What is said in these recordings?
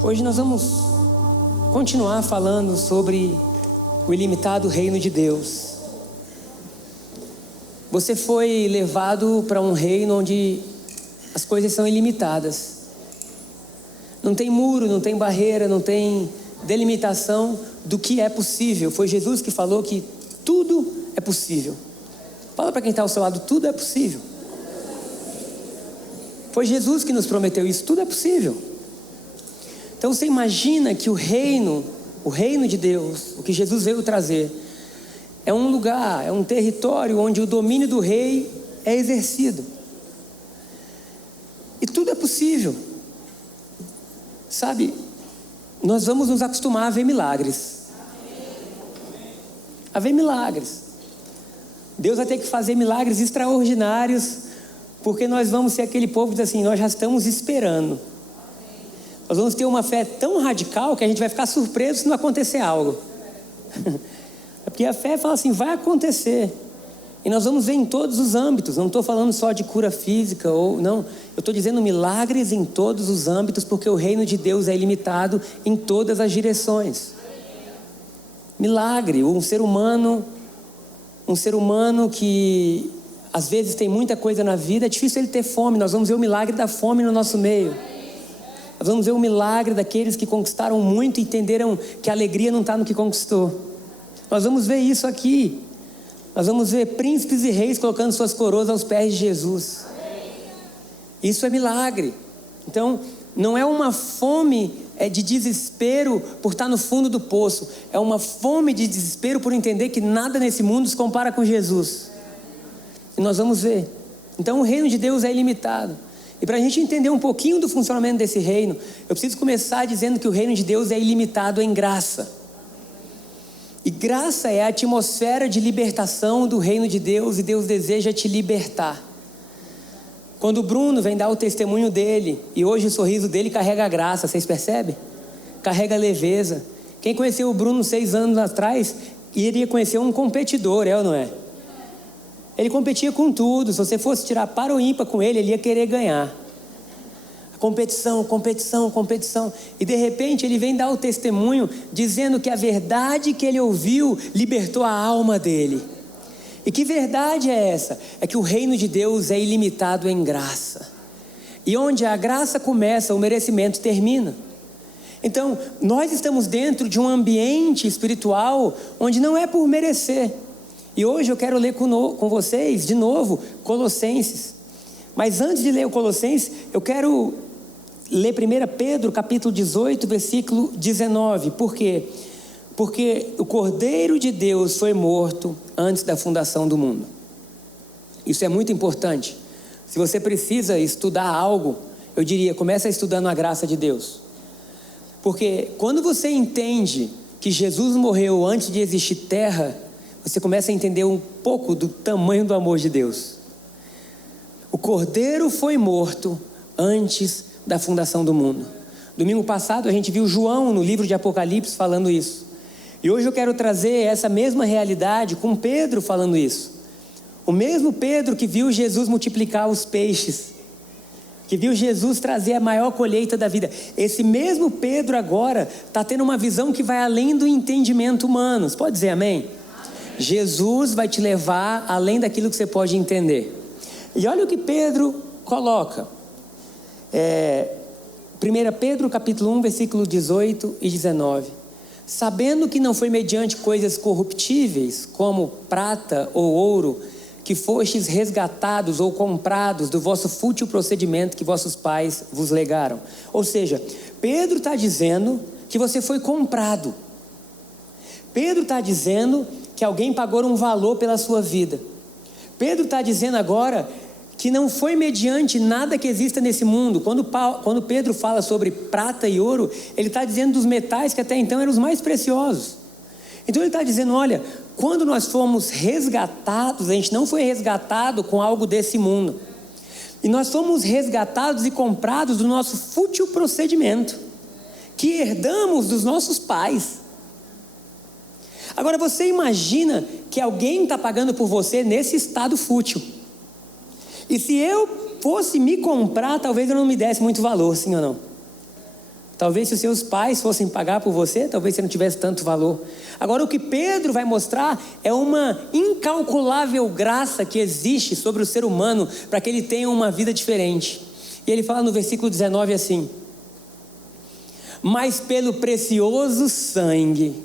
Hoje nós vamos continuar falando sobre o ilimitado reino de Deus. Você foi levado para um reino onde as coisas são ilimitadas. Não tem muro, não tem barreira, não tem delimitação do que é possível. Foi Jesus que falou que tudo é possível. Fala para quem está ao seu lado, tudo é possível. Foi Jesus que nos prometeu isso, tudo é possível. Então você imagina que o reino de Deus, o que Jesus veio trazer, é um lugar, é um território onde o domínio do rei é exercido. E tudo é possível. Sabe, nós vamos nos acostumar a ver milagres. A ver milagres. Deus vai ter que fazer milagres extraordinários, porque nós vamos ser aquele povo que diz assim, nós já estamos esperando. Nós vamos ter uma fé tão radical que a gente vai ficar surpreso se não acontecer algo. Porque a fé fala assim, vai acontecer. E nós vamos ver em todos os âmbitos. Não estou falando só de cura física, ou não. Eu estou dizendo milagres em todos os âmbitos, porque o reino de Deus é ilimitado em todas as direções. Milagre, um ser humano que às vezes tem muita coisa na vida, é difícil ele ter fome. Nós vamos ver o milagre da fome no nosso meio. Nós vamos ver o milagre daqueles que conquistaram muito e entenderam que a alegria não está no que conquistou. Nós vamos ver isso aqui. Nós vamos ver príncipes e reis colocando suas coroas aos pés de Jesus. Isso é milagre. Então, não é uma fome de desespero por estar no fundo do poço. É uma fome de desespero por entender que nada nesse mundo se compara com Jesus. E nós vamos ver. Então, o reino de Deus é ilimitado. E para a gente entender um pouquinho do funcionamento desse reino, eu preciso começar dizendo que o reino de Deus é ilimitado em graça. E graça é a atmosfera de libertação do reino de Deus, e Deus deseja te libertar. Quando o Bruno vem dar o testemunho dele, e hoje o sorriso dele carrega a graça, vocês percebem? Carrega a leveza. Quem conheceu o Bruno 6 anos atrás, iria conhecer um competidor, é ou não é? Ele competia com tudo. Se você fosse tirar para ou ímpar com ele, ele ia querer ganhar. Competição. E de repente ele vem dar o testemunho dizendo que a verdade que ele ouviu libertou a alma dele. E que verdade é essa? É que o reino de Deus é ilimitado em graça. E onde a graça começa, o merecimento termina. Então, nós estamos dentro de um ambiente espiritual onde não é por merecer. E hoje eu quero ler com vocês, de novo, Colossenses. Mas antes de ler o Colossenses, eu quero ler 1 Pedro, capítulo 18, versículo 19. Por quê? Porque o Cordeiro de Deus foi morto antes da fundação do mundo. Isso é muito importante. Se você precisa estudar algo, eu diria, começa estudando a graça de Deus. Porque quando você entende que Jesus morreu antes de existir terra, você começa a entender um pouco do tamanho do amor de Deus. O Cordeiro foi morto antes da fundação do mundo. Domingo passado a gente viu João no livro de Apocalipse falando isso. E hoje eu quero trazer essa mesma realidade com Pedro falando isso. O mesmo Pedro que viu Jesus multiplicar os peixes, que viu Jesus trazer a maior colheita da vida. Esse mesmo Pedro agora está tendo uma visão que vai além do entendimento humano. Você pode dizer amém? Jesus vai te levar além daquilo que você pode entender. E olha o que Pedro coloca. 1 Pedro capítulo 1, versículo 18 e 19. Sabendo que não foi mediante coisas corruptíveis, como prata ou ouro, que fostes resgatados ou comprados do vosso fútil procedimento que vossos pais vos legaram. Ou seja, Pedro está dizendo que você foi comprado. Pedro está dizendo que alguém pagou um valor pela sua vida. Pedro está dizendo agora que não foi mediante nada que exista nesse mundo. Quando Pedro fala sobre prata e ouro, ele está dizendo dos metais que até então eram os mais preciosos. Então ele está dizendo, olha, quando nós fomos resgatados, a gente não foi resgatado com algo desse mundo. E nós fomos resgatados e comprados do nosso fútil procedimento, que herdamos dos nossos pais. Agora você imagina que alguém está pagando por você nesse estado fútil. E se eu fosse me comprar, talvez eu não me desse muito valor, sim ou não? Talvez se os seus pais fossem pagar por você, talvez você não tivesse tanto valor. Agora, o que Pedro vai mostrar é uma incalculável graça que existe sobre o ser humano para que ele tenha uma vida diferente. E ele fala no versículo 19 assim: mas pelo precioso sangue,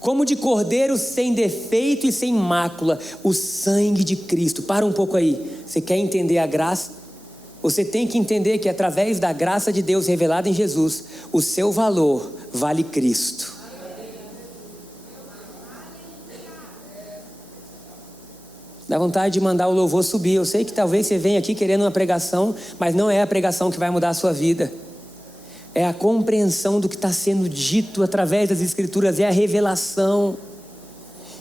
como de cordeiro sem defeito e sem mácula, o sangue de Cristo. Para um pouco aí. Você quer entender a graça? Você tem que entender que através da graça de Deus revelada em Jesus, o seu valor vale Cristo. Dá vontade de mandar o louvor subir. Eu sei que talvez você venha aqui querendo uma pregação, mas não é a pregação que vai mudar a sua vida. É a compreensão do que está sendo dito através das Escrituras, é a revelação.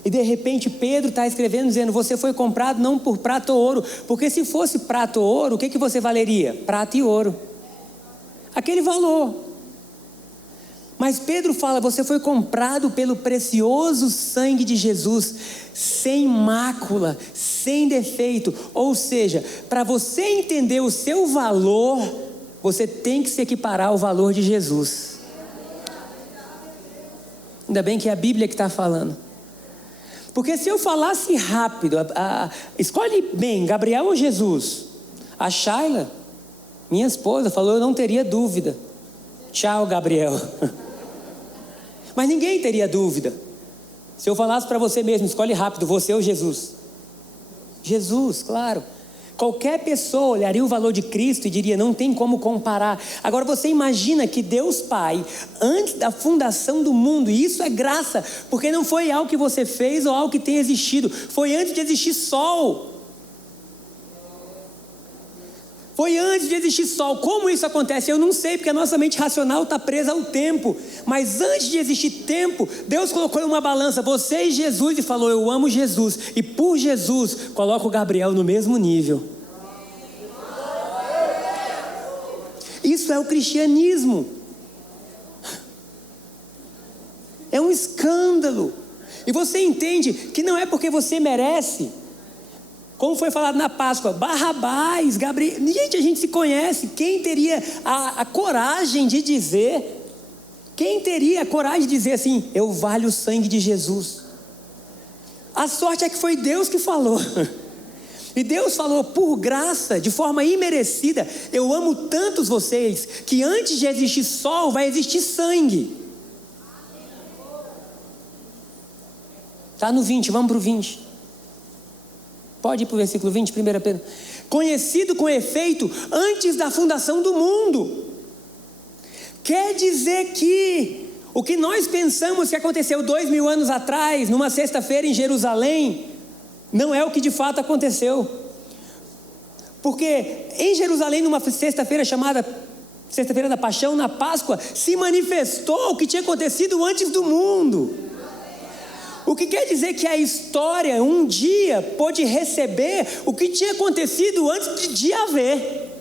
E de repente Pedro está escrevendo dizendo: você foi comprado não por prata ou ouro, porque se fosse prata ou ouro, o que você valeria? Prata e ouro, aquele valor. Mas Pedro fala: você foi comprado pelo precioso sangue de Jesus, sem mácula, sem defeito. Ou seja, para você entender o seu valor, você tem que se equiparar ao valor de Jesus. Ainda bem que é a Bíblia que está falando. Porque se eu falasse rápido, escolhe bem, Gabriel ou Jesus? A Shayla, minha esposa, falou: eu não teria dúvida. Tchau, Gabriel. Mas ninguém teria dúvida. Se eu falasse para você mesmo: escolhe rápido, você ou Jesus? Jesus, claro. Qualquer pessoa olharia o valor de Cristo e diria: não tem como comparar. Agora você imagina que Deus Pai, antes da fundação do mundo, e isso é graça, porque não foi algo que você fez ou algo que tem existido, foi antes de existir sol. Foi antes de existir sol. Como isso acontece? Eu não sei, porque a nossa mente racional está presa ao tempo. Mas antes de existir tempo, Deus colocou em uma balança você e Jesus e falou: eu amo Jesus. E por Jesus, coloca o Gabriel no mesmo nível. Isso é o cristianismo. É um escândalo. E você entende que não é porque você merece. Como foi falado na Páscoa, Barrabás, Gabriel. Gente, a gente se conhece. Quem teria a coragem de dizer? Quem teria a coragem de dizer assim: eu valho o sangue de Jesus? A sorte é que foi Deus que falou. E Deus falou por graça, de forma imerecida: eu amo tantos vocês, que antes de existir sol, vai existir sangue. Está no 20, vamos para o 20. Pode ir para o versículo 20, 1 Pedro. Conhecido com efeito antes da fundação do mundo. Quer dizer que o que nós pensamos que aconteceu 2000 anos atrás, numa sexta-feira em Jerusalém, não é o que de fato aconteceu. Porque em Jerusalém, numa sexta-feira chamada Sexta-feira da Paixão, na Páscoa, se manifestou o que tinha acontecido antes do mundo. O que quer dizer que a história um dia pôde receber o que tinha acontecido antes de haver.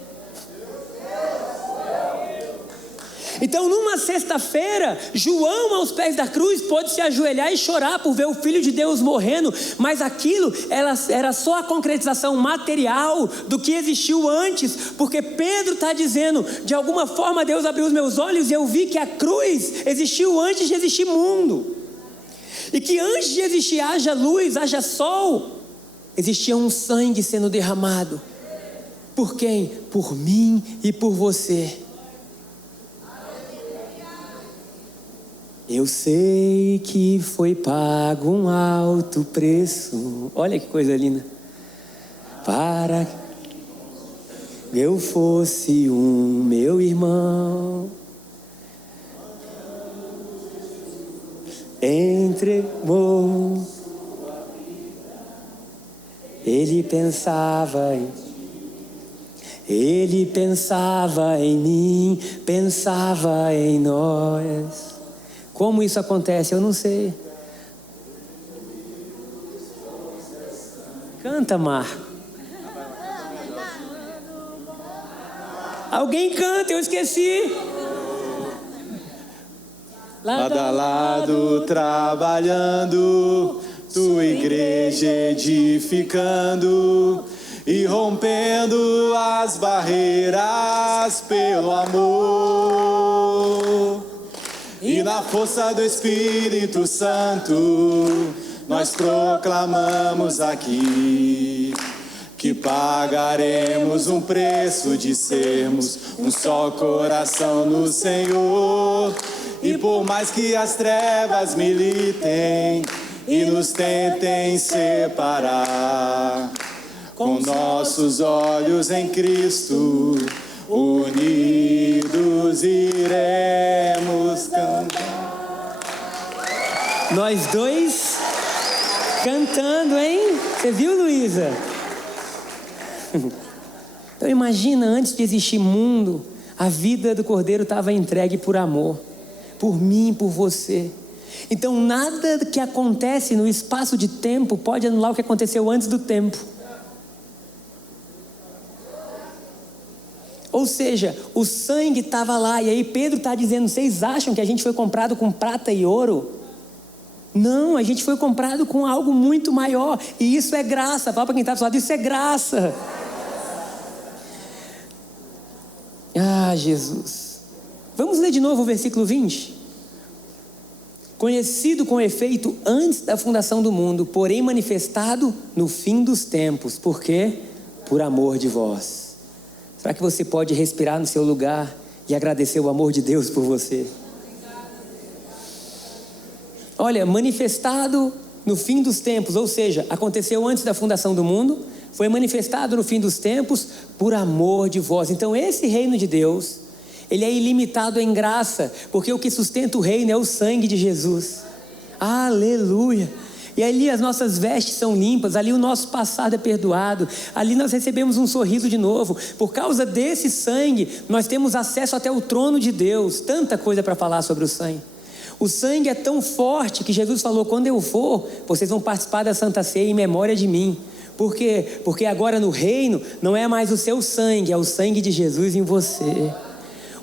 Então, numa sexta-feira, João, aos pés da cruz, pôde se ajoelhar e chorar por ver o Filho de Deus morrendo, mas aquilo era só a concretização material do que existiu antes, porque Pedro está dizendo: de alguma forma Deus abriu os meus olhos e eu vi que a cruz existiu antes de existir mundo. E que antes de existir haja luz, haja sol, existia um sangue sendo derramado. Por quem? Por mim e por você. Eu sei que foi pago um alto preço. Olha que coisa linda. Para que eu fosse um meu irmão. Entregou. Ele pensava em mim, pensava em nós. Como isso acontece? Eu não sei. Canta, Marco. Alguém canta, eu esqueci. Lado a lado trabalhando, tua igreja edificando, e rompendo as barreiras pelo amor. E na força do Espírito Santo, nós proclamamos aqui que pagaremos um preço de sermos um só coração no Senhor. E por mais que as trevas militem e nos tentem separar, com nossos olhos em Cristo, unidos iremos cantar. Nós dois cantando, hein? Você viu, Luísa? Então imagina, antes de existir mundo, a vida do Cordeiro estava entregue por amor, por mim, por você. Então nada que acontece no espaço de tempo pode anular o que aconteceu antes do tempo. Ou seja, o sangue estava lá, e aí Pedro está dizendo: vocês acham que a gente foi comprado com prata e ouro? Não, a gente foi comprado com algo muito maior, e isso é graça. Fala para quem está do seu lado: isso é graça. Ah, Jesus. Vamos ler de novo o versículo 20. Conhecido com efeito antes da fundação do mundo, porém manifestado no fim dos tempos. Por quê? Por amor de vós. Será que você pode respirar no seu lugar e agradecer o amor de Deus por você? Olha, manifestado no fim dos tempos, ou seja, aconteceu antes da fundação do mundo, foi manifestado no fim dos tempos por amor de vós. Então esse reino de Deus, ele é ilimitado em graça, porque o que sustenta o reino é o sangue de Jesus. Aleluia! E ali as nossas vestes são limpas, ali o nosso passado é perdoado, ali nós recebemos um sorriso de novo. Por causa desse sangue, nós temos acesso até o trono de Deus. Tanta coisa para falar sobre o sangue. O sangue é tão forte que Jesus falou: quando eu for, vocês vão participar da Santa Ceia em memória de mim. Por quê? Porque agora no reino não é mais o seu sangue, é o sangue de Jesus em você.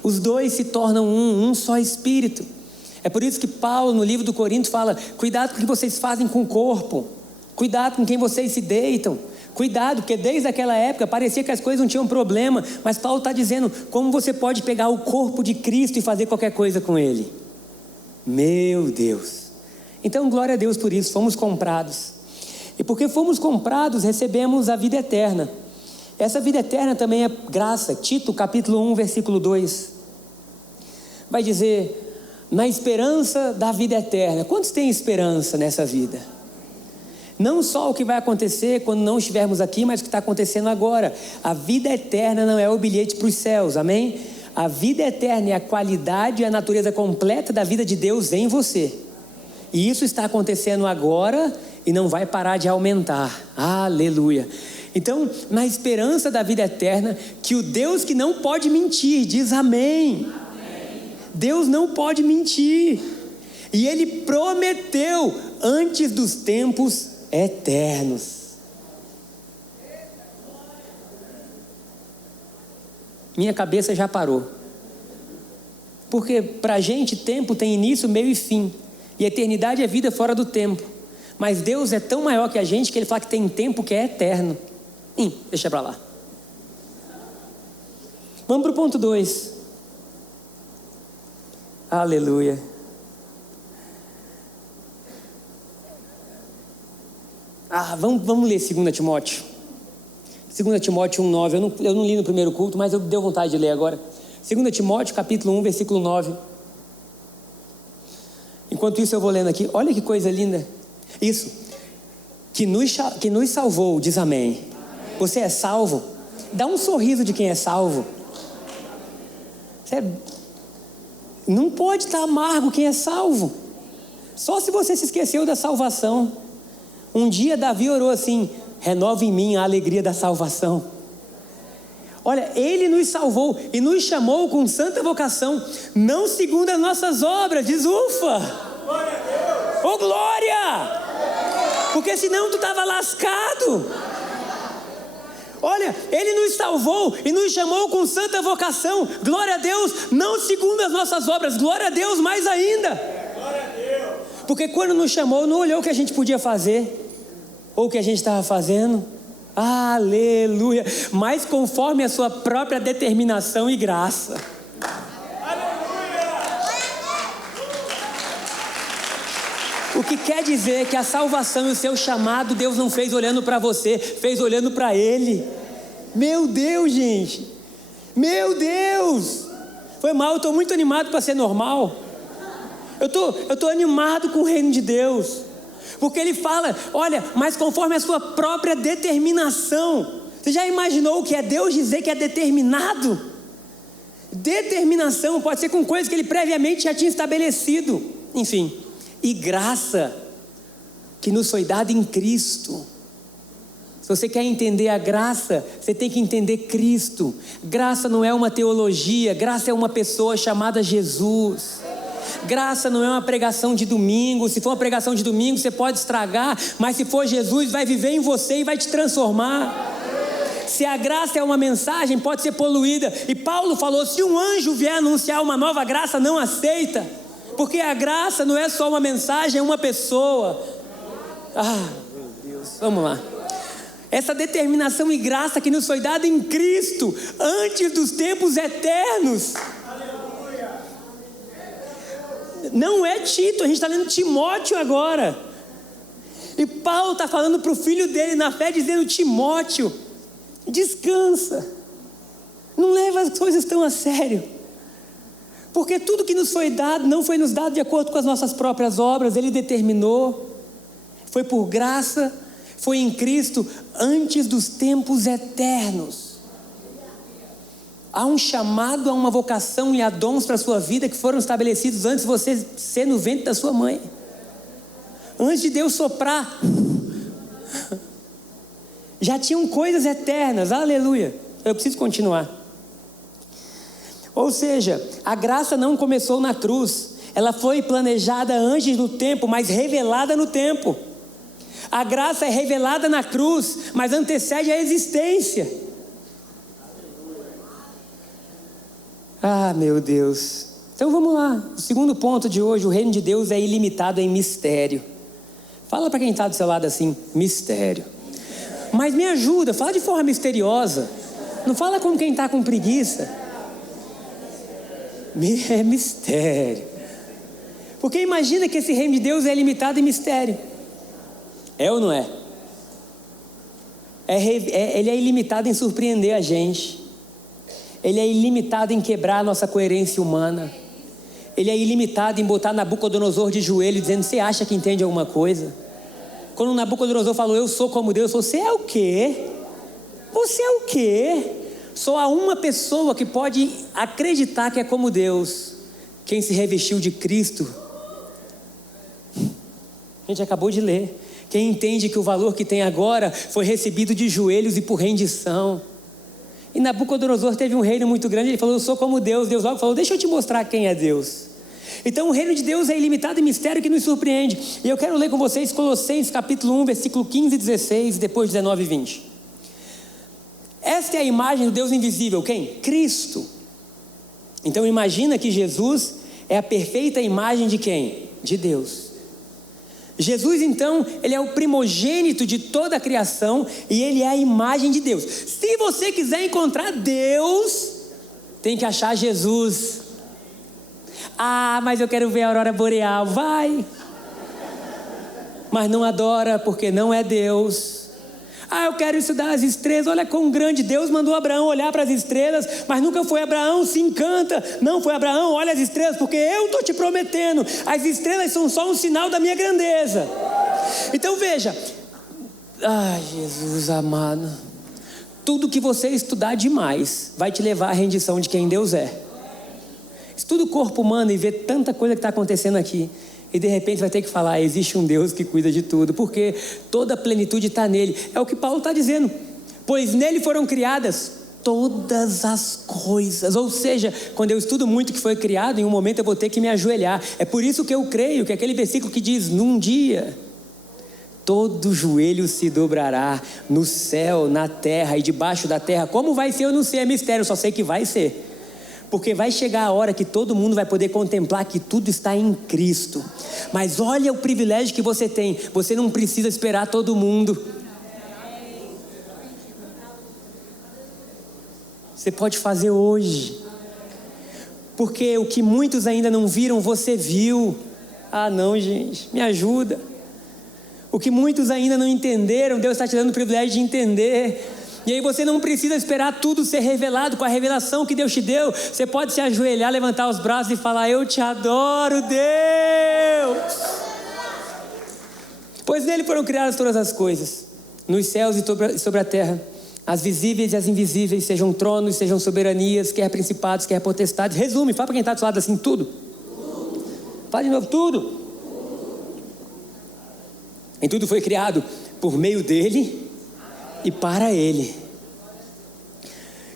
Os dois se tornam um só espírito. É por isso que Paulo, no livro do Corinto, fala: cuidado com o que vocês fazem com o corpo, cuidado com quem vocês se deitam, cuidado, porque desde aquela época parecia que as coisas não tinham problema, mas Paulo está dizendo como você pode pegar o corpo de Cristo e fazer qualquer coisa com ele. Meu Deus! Então glória a Deus por isso, fomos comprados. E porque fomos comprados, recebemos a vida eterna. Essa vida eterna também é graça. Tito capítulo 1, versículo 2. Vai dizer: na esperança da vida eterna. Quantos têm esperança nessa vida? Não só o que vai acontecer quando não estivermos aqui, mas o que está acontecendo agora. A vida eterna não é o bilhete para os céus, amém? A vida eterna é a qualidade e a natureza completa da vida de Deus em você. E isso está acontecendo agora e não vai parar de aumentar. Aleluia! Então, na esperança da vida eterna, que o Deus que não pode mentir, diz amém. Deus não pode mentir, e Ele prometeu antes dos tempos eternos. Minha cabeça já parou, porque para a gente tempo tem início, meio e fim, e eternidade é vida fora do tempo. Mas Deus é tão maior que a gente que Ele fala que tem tempo que é eterno. Deixa para lá. Vamos para o ponto 2. Aleluia. Vamos ler 2 Timóteo. 2 Timóteo 1,9. Eu não li no primeiro culto, mas eu deu vontade de ler agora. 2 Timóteo capítulo 1, versículo 9. Enquanto isso eu vou lendo aqui. Olha que coisa linda. Isso. Que nos salvou, diz amém. Você é salvo? Dá um sorriso de quem é salvo. Não pode estar amargo quem é salvo. Só se você se esqueceu da salvação. Um dia Davi orou assim: renova em mim a alegria da salvação. Olha, Ele nos salvou e nos chamou com santa vocação, não segundo as nossas obras. Diz ufa! Glória a Deus! Oh glória! Porque senão tu estava lascado. Olha, Ele nos salvou e nos chamou com santa vocação. Glória a Deus, não segundo as nossas obras. Glória a Deus mais ainda. Glória a Deus. Porque quando nos chamou, não olhou o que a gente podia fazer ou o que a gente estava fazendo. Aleluia. Mas conforme a sua própria determinação e graça. O que quer dizer que a salvação e o seu chamado, Deus não fez olhando para você, fez olhando para Ele. Meu Deus, gente. Meu Deus. Foi mal, eu estou muito animado para ser normal. Eu estou animado com o reino de Deus. Porque Ele fala, olha, mas conforme a sua própria determinação. Você já imaginou o que é Deus dizer que é determinado? Determinação pode ser com coisas que Ele previamente já tinha estabelecido. Enfim. E graça que nos foi dada em Cristo. Se você quer entender a graça, você tem que entender Cristo. Graça não é uma teologia, graça é uma pessoa chamada Jesus. Graça não é uma pregação de domingo. Se for uma pregação de domingo, você pode estragar, mas se for Jesus, vai viver em você e vai te transformar. Se a graça é uma mensagem, pode ser poluída. E Paulo falou, se um anjo vier anunciar uma nova graça, não aceita. Porque a graça não é só uma mensagem, é uma pessoa. Meu Deus, vamos lá. Essa determinação e graça que nos foi dada em Cristo, antes dos tempos eternos. Não é Tito, a gente está lendo Timóteo agora. E Paulo está falando para o filho dele na fé, dizendo, Timóteo, descansa. Não leva as coisas tão a sério. Porque tudo que nos foi dado, não foi nos dado de acordo com as nossas próprias obras. Ele determinou, foi por graça, foi em Cristo, antes dos tempos eternos. Há um chamado, há uma vocação e há dons para a sua vida que foram estabelecidos antes de você ser no ventre da sua mãe. Antes de Deus soprar, já tinham coisas eternas, aleluia. Eu preciso continuar. Ou seja, a graça não começou na cruz, ela foi planejada antes do tempo, mas revelada no tempo. A graça é revelada na cruz, mas antecede a existência. Meu Deus. Então vamos lá, o segundo ponto de hoje, o reino de Deus é ilimitado em mistério. Fala para quem está do seu lado assim, mistério. Mas me ajuda, fala de forma misteriosa. Não fala como quem está com preguiça. É mistério. Porque imagina que esse reino de Deus é limitado em mistério. É ou não é? Ele é ilimitado em surpreender a gente. Ele é ilimitado em quebrar a nossa coerência humana. Ele é ilimitado em botar Nabucodonosor de joelho dizendo, você acha que entende alguma coisa? Quando Nabucodonosor falou, eu sou como Deus, você é o quê? Você é o quê? Só há uma pessoa que pode acreditar que é como Deus, quem se revestiu de Cristo. A gente acabou de ler. Quem entende que o valor que tem agora foi recebido de joelhos e por rendição. E Nabucodonosor teve um reino muito grande, ele falou, eu sou como Deus. Deus logo falou, deixa eu te mostrar quem é Deus. Então o reino de Deus é ilimitado em mistério que nos surpreende. E eu quero ler com vocês Colossenses capítulo 1, versículo 15 e 16, depois 19 e 20. Esta é a imagem do Deus invisível, quem? Cristo. Então imagina que Jesus é a perfeita imagem de quem? De Deus. Jesus então, ele é o primogênito de toda a criação e ele é a imagem de Deus. Se você quiser encontrar Deus, tem que achar Jesus. Mas eu quero ver a aurora boreal, vai. Mas não adora porque não é Deus. Eu quero estudar as estrelas, olha quão grande Deus mandou Abraão olhar para as estrelas, mas nunca foi Abraão, se encanta, não foi Abraão, olha as estrelas, porque eu estou te prometendo, as estrelas são só um sinal da minha grandeza. Então veja, Jesus amado, tudo que você estudar demais, vai te levar à rendição de quem Deus é. Estuda o corpo humano e vê tanta coisa que está acontecendo aqui. E de repente vai ter que falar, existe um Deus que cuida de tudo, porque toda a plenitude está nele. É o que Paulo está dizendo, pois nele foram criadas todas as coisas. Ou seja, quando eu estudo muito o que foi criado, em um momento eu vou ter que me ajoelhar. É por isso que eu creio que aquele versículo que diz, num dia, todo joelho se dobrará no céu, na terra e debaixo da terra. Como vai ser eu não sei, é mistério, eu só sei que vai ser. Porque vai chegar a hora que todo mundo vai poder contemplar que tudo está em Cristo. Mas olha o privilégio que você tem. Você não precisa esperar todo mundo. Você pode fazer hoje. Porque o que muitos ainda não viram, você viu. Ah, não, gente, me ajuda. O que muitos ainda não entenderam, Deus está te dando o privilégio de entender. E aí você não precisa esperar tudo ser revelado. Com a revelação que Deus te deu, você pode se ajoelhar, levantar os braços e falar: eu te adoro, Deus. Pois nele foram criadas todas as coisas, nos céus e sobre a terra, as visíveis e as invisíveis, sejam tronos, sejam soberanias, quer principados, quer potestades. Resume, fala para quem está do seu lado assim: tudo. Fala de novo: tudo. E tudo foi criado por meio dele e para ele.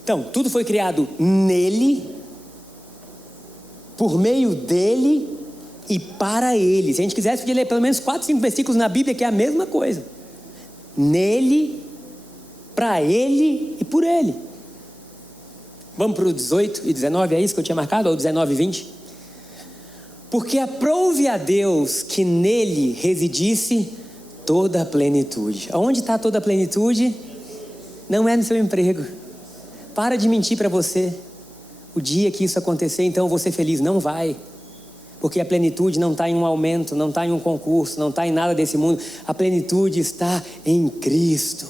Então, tudo foi criado nele, por meio dele e para ele. Se a gente quisesse, podia ler pelo menos 4, 5 versículos na Bíblia, que é a mesma coisa. Nele, para ele e por ele. Vamos para o 18 e 19, é isso que eu tinha marcado? Ou 19 e 20? Porque aprouve a Deus que nele residisse toda a plenitude. Aonde está toda a plenitude? Não é no seu emprego. Para de mentir para você. O dia que isso acontecer, então eu vou ser feliz. Não vai. Porque a plenitude não está em um aumento, não está em um concurso, não está em nada desse mundo. A plenitude está em Cristo.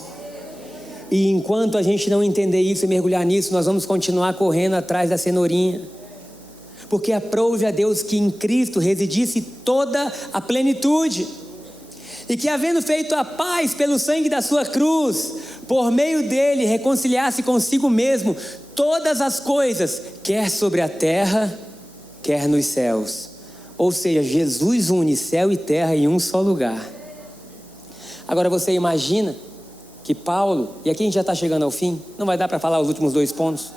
E enquanto a gente não entender isso e mergulhar nisso, nós vamos continuar correndo atrás da cenourinha. Porque aprouve a Deus que em Cristo residisse toda a plenitude. E que, havendo feito a paz pelo sangue da sua cruz, por meio dele reconciliasse consigo mesmo todas as coisas, quer sobre a terra, quer nos céus. Ou seja, Jesus une céu e terra em um só lugar. Agora você imagina que Paulo, e aqui a gente já está chegando ao fim, não vai dar para falar os últimos 2 pontos,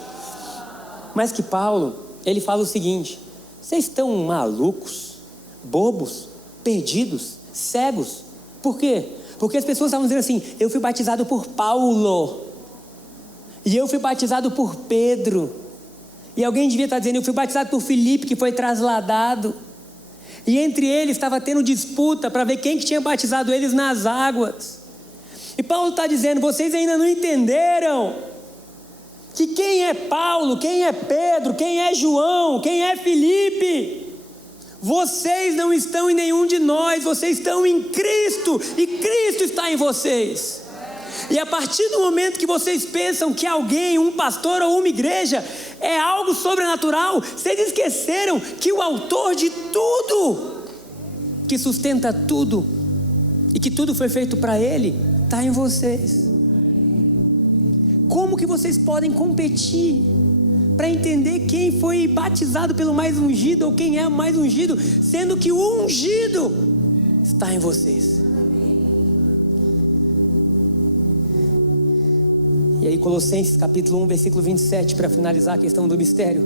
mas que Paulo, ele fala o seguinte: vocês estão malucos, bobos, perdidos, cegos? Por quê? Porque as pessoas estavam dizendo assim: eu fui batizado por Paulo, e eu fui batizado por Pedro, e alguém devia estar dizendo: eu fui batizado por Filipe, que foi trasladado. E entre eles estava tendo disputa para ver quem que tinha batizado eles nas águas. E Paulo está dizendo: vocês ainda não entenderam que quem é Paulo, quem é Pedro, quem é João, quem é Filipe, vocês não estão em nenhum de nós, vocês estão em Cristo, e Cristo está em vocês. E a partir do momento que vocês pensam que alguém, um pastor ou uma igreja, é algo sobrenatural, vocês esqueceram que o autor de tudo, que sustenta tudo, e que tudo foi feito para ele, está em vocês. Como que vocês podem competir para entender quem foi batizado pelo mais ungido, ou quem é o mais ungido, sendo que o ungido está em vocês? E aí Colossenses capítulo 1, versículo 27, para finalizar a questão do mistério.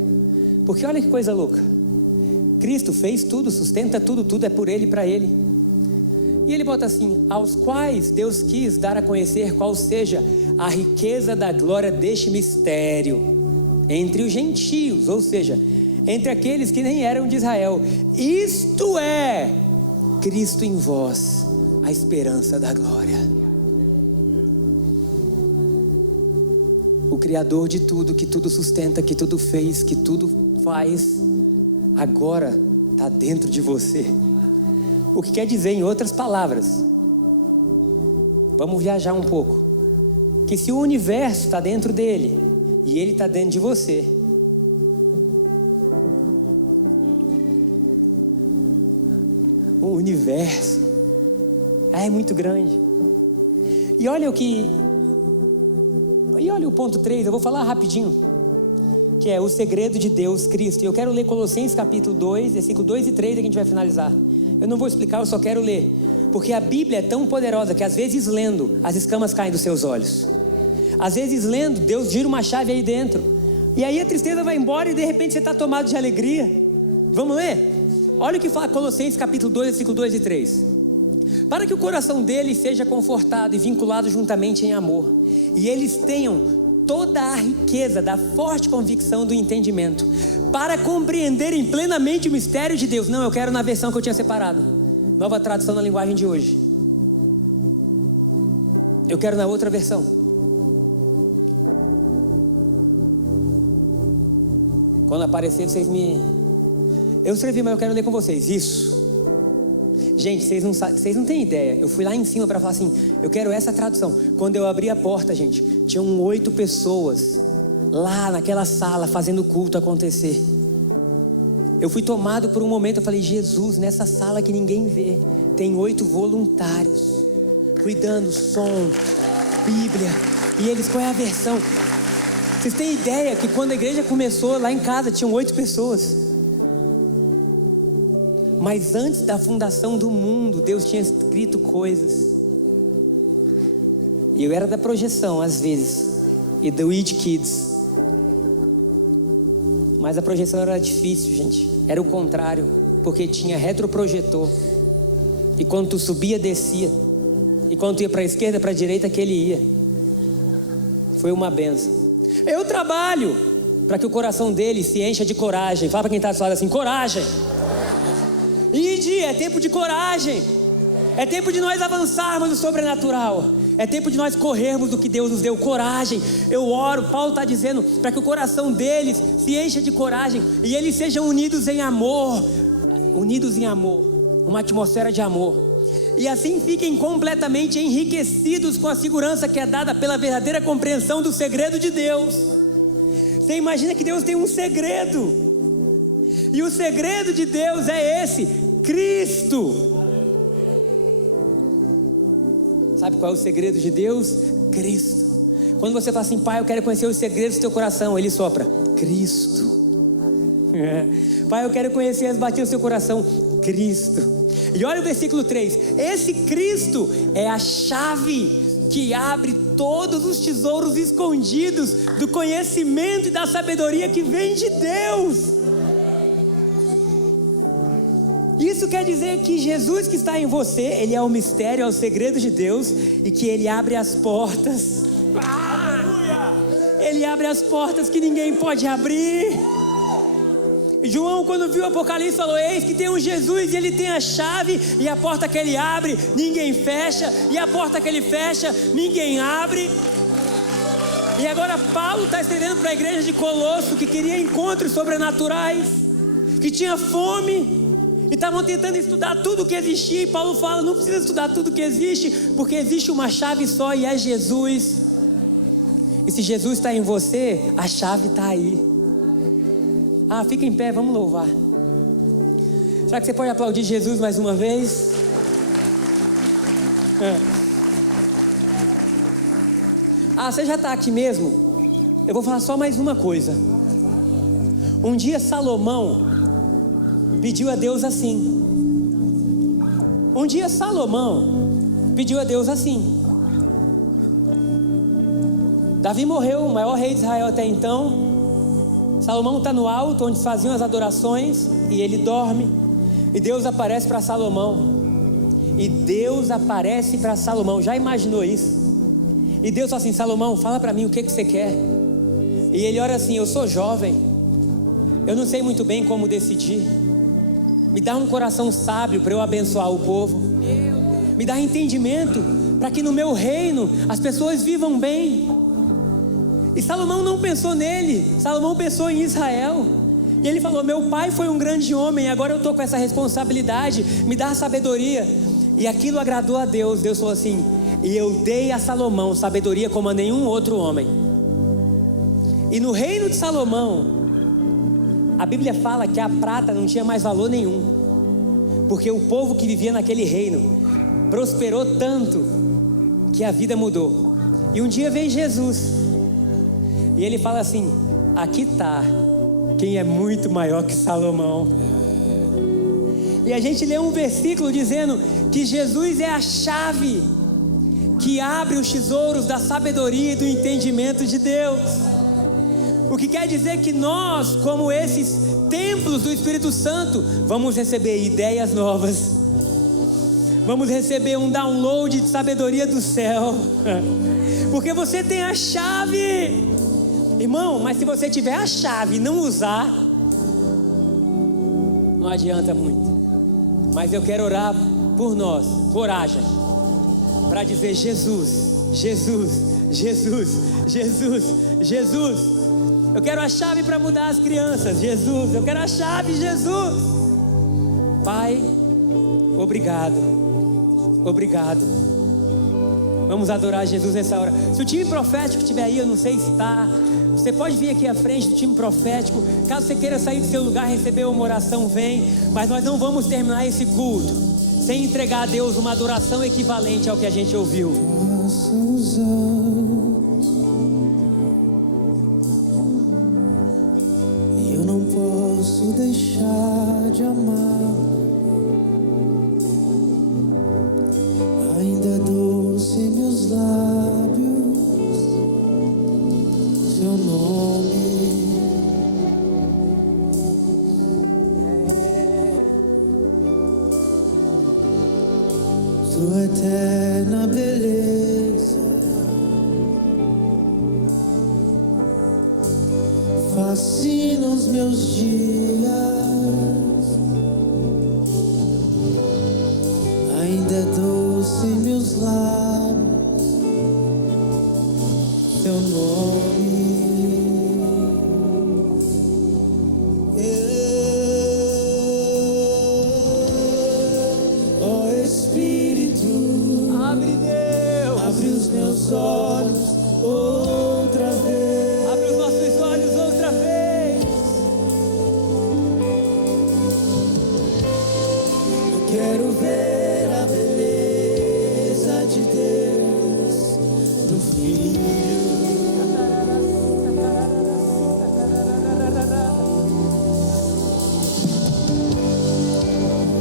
Porque olha que coisa louca. Cristo fez tudo, sustenta tudo, tudo é por Ele e para Ele. E ele bota assim: aos quais Deus quis dar a conhecer qual seja a riqueza da glória deste mistério entre os gentios, ou seja, entre aqueles que nem eram de Israel. Isto é, Cristo em vós, a esperança da glória. O Criador de tudo, que tudo sustenta, que tudo fez, que tudo faz, agora está dentro de você. O que quer dizer, em outras palavras, vamos viajar um pouco, que se o universo está dentro dele e ele está dentro de você, o universo é muito grande. E olha o ponto 3, eu vou falar rapidinho, que é o segredo de Deus, Cristo. E eu quero ler Colossenses capítulo 2, versículo 2 e 3, que a gente vai finalizar. Eu não vou explicar, eu só quero ler, porque a Bíblia é tão poderosa que às vezes lendo, as escamas caem dos seus olhos. Às vezes lendo, Deus gira uma chave aí dentro, e aí a tristeza vai embora e de repente você está tomado de alegria. Vamos ler? Olha o que fala Colossenses capítulo 2, versículo 2 e 3. Para que o coração deles seja confortado e vinculado juntamente em amor, e eles tenham toda a riqueza da forte convicção do entendimento, para compreenderem plenamente o mistério de Deus. Não, eu quero na versão que eu tinha separado, Nova Tradução na linguagem de hoje. Eu quero na outra versão. Quando aparecer, vocês me... Eu escrevi, mas eu quero ler com vocês. Isso. Gente, vocês não têm ideia. Eu fui lá em cima para falar assim, eu quero essa tradução. Quando eu abri a porta, gente, tinham 8 pessoas lá naquela sala fazendo o culto acontecer. Eu fui tomado por um momento, eu falei, Jesus, nessa sala que ninguém vê, tem 8 voluntários cuidando, som, Bíblia. E eles, qual é a versão? Vocês têm ideia que quando a igreja começou, lá em casa tinham 8 pessoas. Mas antes da fundação do mundo, Deus tinha escrito coisas. E eu era da projeção, às vezes, e do It Kids. Mas a projeção era difícil, gente. Era o contrário, porque tinha retroprojetor. E quando tu subia, descia. E quando tu ia para a esquerda, para a direita, que ele ia. Foi uma benção. Eu trabalho para que o coração dele se encha de coragem. Fala para quem está do seu lado assim, coragem. Ide, é tempo de coragem. É tempo de nós avançarmos no sobrenatural. É tempo de nós corrermos do que Deus nos deu, coragem. Eu oro, Paulo está dizendo, para que o coração deles se encha de coragem e eles sejam unidos em amor. Unidos em amor, uma atmosfera de amor. E assim fiquem completamente enriquecidos com a segurança que é dada pela verdadeira compreensão do segredo de Deus. Você imagina que Deus tem um segredo. E o segredo de Deus é esse, Cristo. Sabe qual é o segredo de Deus? Cristo. Quando você fala assim, pai, eu quero conhecer os segredos do teu coração, ele sopra, Cristo. Pai, eu quero conhecer as batidas do seu coração, Cristo. E olha o versículo 3, esse Cristo é a chave que abre todos os tesouros escondidos do conhecimento e da sabedoria que vem de Deus. Isso quer dizer que Jesus que está em você, ele é o mistério, é o segredo de Deus, e que ele abre as portas. Ele abre as portas que ninguém pode abrir. João, quando viu o Apocalipse, falou, eis que tem um Jesus e ele tem a chave, e a porta que ele abre, ninguém fecha, e a porta que ele fecha, ninguém abre. E agora Paulo está escrevendo para a igreja de Colosso, que queria encontros sobrenaturais, que tinha fome, e estavam tentando estudar tudo que existia, e Paulo fala, não precisa estudar tudo que existe, porque existe uma chave só, e é Jesus. E se Jesus está em você, a chave está aí. Ah, fica em pé, vamos louvar. Será que você pode aplaudir Jesus mais uma vez? Ah, você já está aqui mesmo? Eu vou falar só mais uma coisa. Um dia Salomão pediu a Deus assim. Um dia Salomão pediu a Deus assim. Davi morreu, o maior rei de Israel até então. Salomão está no alto, onde faziam as adorações, e ele dorme, e Deus aparece para Salomão, e Deus aparece para Salomão, já imaginou isso? E Deus fala assim, Salomão, fala para mim o que você quer. E ele ora assim, eu sou jovem, eu não sei muito bem como decidir, me dá um coração sábio para eu abençoar o povo, me dá entendimento, para que no meu reino as pessoas vivam bem. E Salomão não pensou nele, Salomão pensou em Israel. E ele falou, meu pai foi um grande homem, agora eu estou com essa responsabilidade, me dá sabedoria. E aquilo agradou a Deus. Deus falou assim, e eu dei a Salomão sabedoria como a nenhum outro homem. E no reino de Salomão, a Bíblia fala que a prata não tinha mais valor nenhum, porque o povo que vivia naquele reino prosperou tanto que a vida mudou. E um dia veio Jesus, e ele fala assim, aqui está quem é muito maior que Salomão. E a gente lê um versículo dizendo que Jesus é a chave que abre os tesouros da sabedoria e do entendimento de Deus. O que quer dizer que nós, como esses templos do Espírito Santo, vamos receber ideias novas, vamos receber um download de sabedoria do céu, porque você tem a chave. Irmão, mas se você tiver a chave e não usar, não adianta muito. Mas eu quero orar por nós, coragem, para dizer Jesus, Jesus, Jesus, Jesus, Jesus. Eu quero a chave para mudar as crianças, Jesus. Eu quero a chave, Jesus. Pai, obrigado. Obrigado. Vamos adorar Jesus nessa hora. Se o time profético estiver aí, eu não sei se está. Você pode vir aqui à frente do time profético. Caso você queira sair do seu lugar, receber uma oração, vem. Mas nós não vamos terminar esse culto sem entregar a Deus uma adoração equivalente ao que a gente ouviu. Eu não posso deixar de amar. Ainda é doce em meus lábios seu nome. Sua eterna beleza fascina os meus dias. Ainda é doce em meus lábios seu nome. Ó Espírito, Abre, Deus. abre os meus olhos outra vez. Abre os nossos olhos outra vez. Eu quero ver a beleza de Deus no Filho.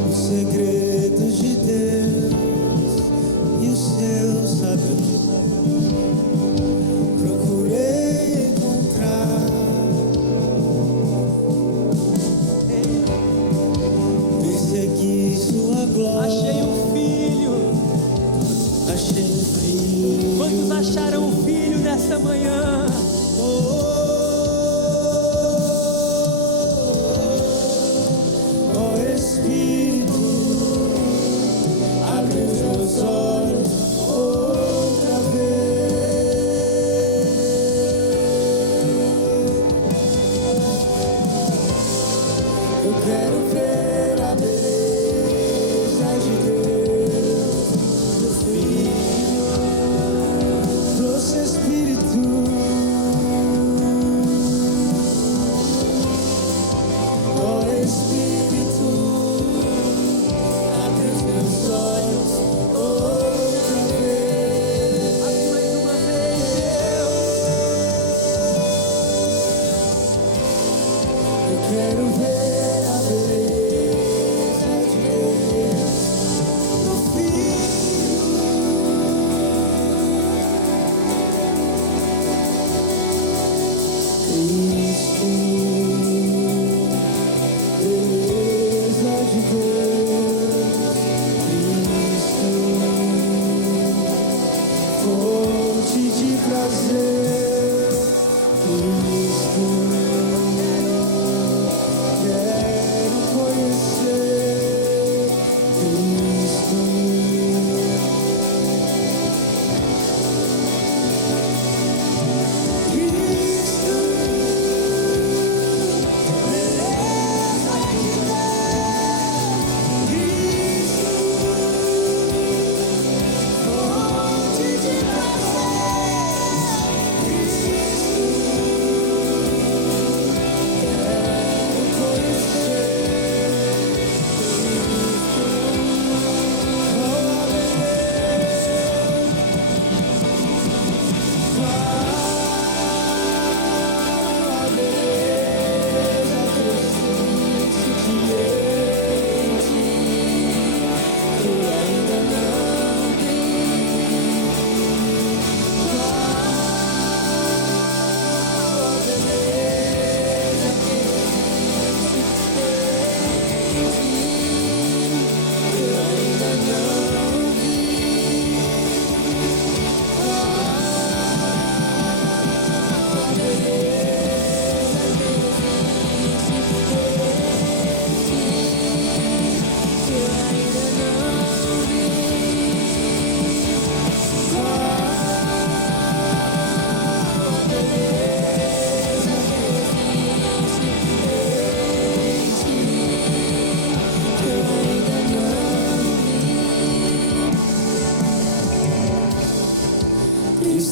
Os segredos de Deus e o seu saber procurei encontrar. Persegui sua glória. Achei um filho. Achei um filho. Quantos acharam um filho nessa manhã? Ó Espírito, abre os meus olhos outra vez. Eu quero ver a beleza de Deus no Filho. Doce Espírito,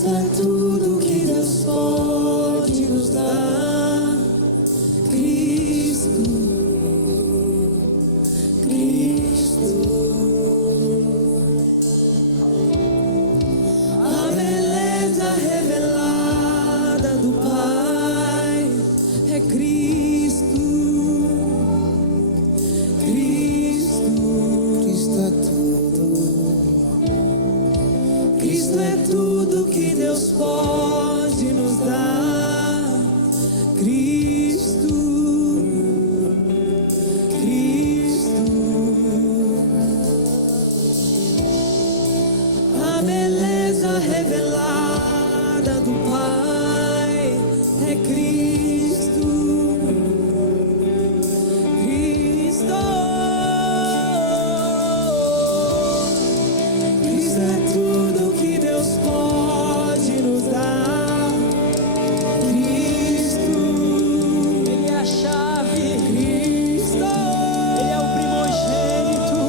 Cristo é tudo que Deus pode nos dar. Cristo, Cristo. A beleza revelada do Pai é Cristo. Cristo, Cristo é tudo. Cristo é tudo que Deus pode nos dar. Cristo, Cristo. A beleza revelada do Pai é Cristo. Cristo. Cristo é tudo que Deus pode nos dar. Cristo, Ele é a chave, Cristo. Ele é o primogênito,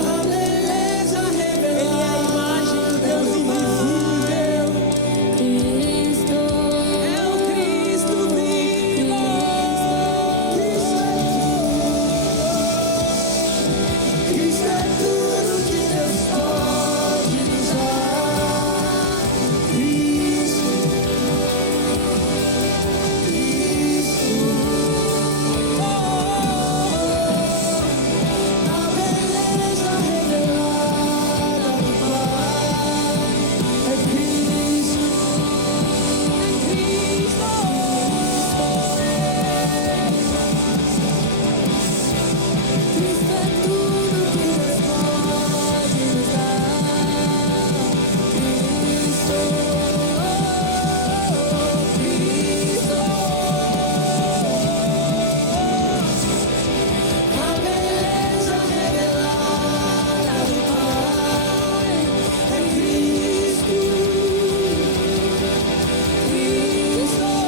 A beleza Ele é a imagem do revelada Deus invisível. Cristo, é o Cristo vivo. Cristo é tudo que Deus pode nos dar. Cristo, a beleza revelada do Pai é Cristo, é Cristo. Cristo é tudo que Deus pode nos dar. Cristo, A beleza revelada do Pai é Cristo, Cristo.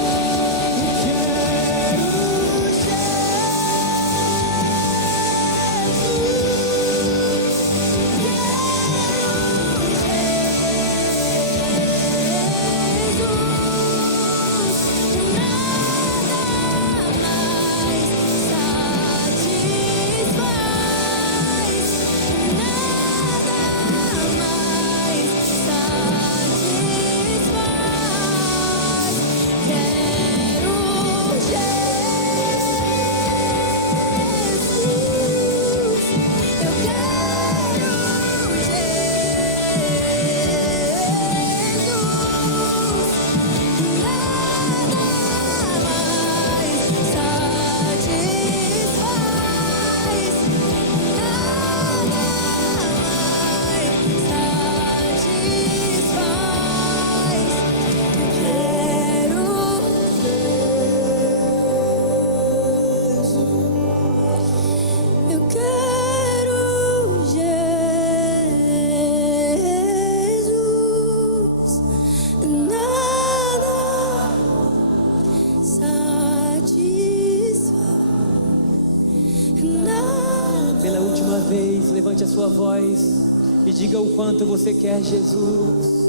Pela última vez, levante a sua voz e diga o quanto você quer Jesus.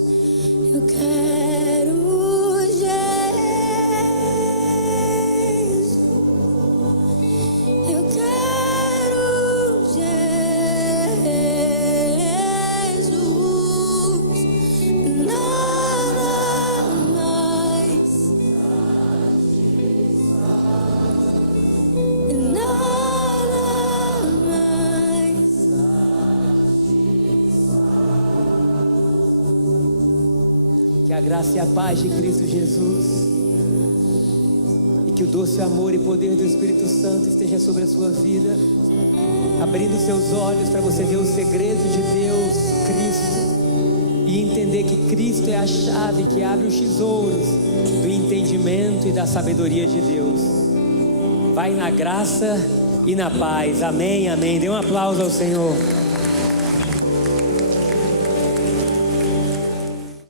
eu quero Jesus. Eu quero Jesus. Nada mais. Nada mais. Que a graça e a paz de Cristo Jesus e que o doce amor e poder do Espírito Santo esteja sobre a sua vida, abrindo seus olhos para você ver os segredos de Deus, Cristo, e entender que Cristo é a chave que abre os tesouros do entendimento e da sabedoria de Deus. Vai na graça e na paz. Amém, amém. Dê um aplauso ao Senhor.